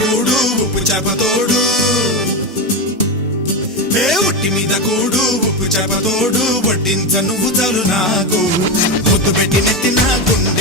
కూడు ఉప్పు చేపతోడు ఒట్టి మీద కూడు ఉప్పు చేపతోడు వడ్డించ నువ్వు చాలు నాకు ముద్దు పెట్టి నెత్తి నా గుండె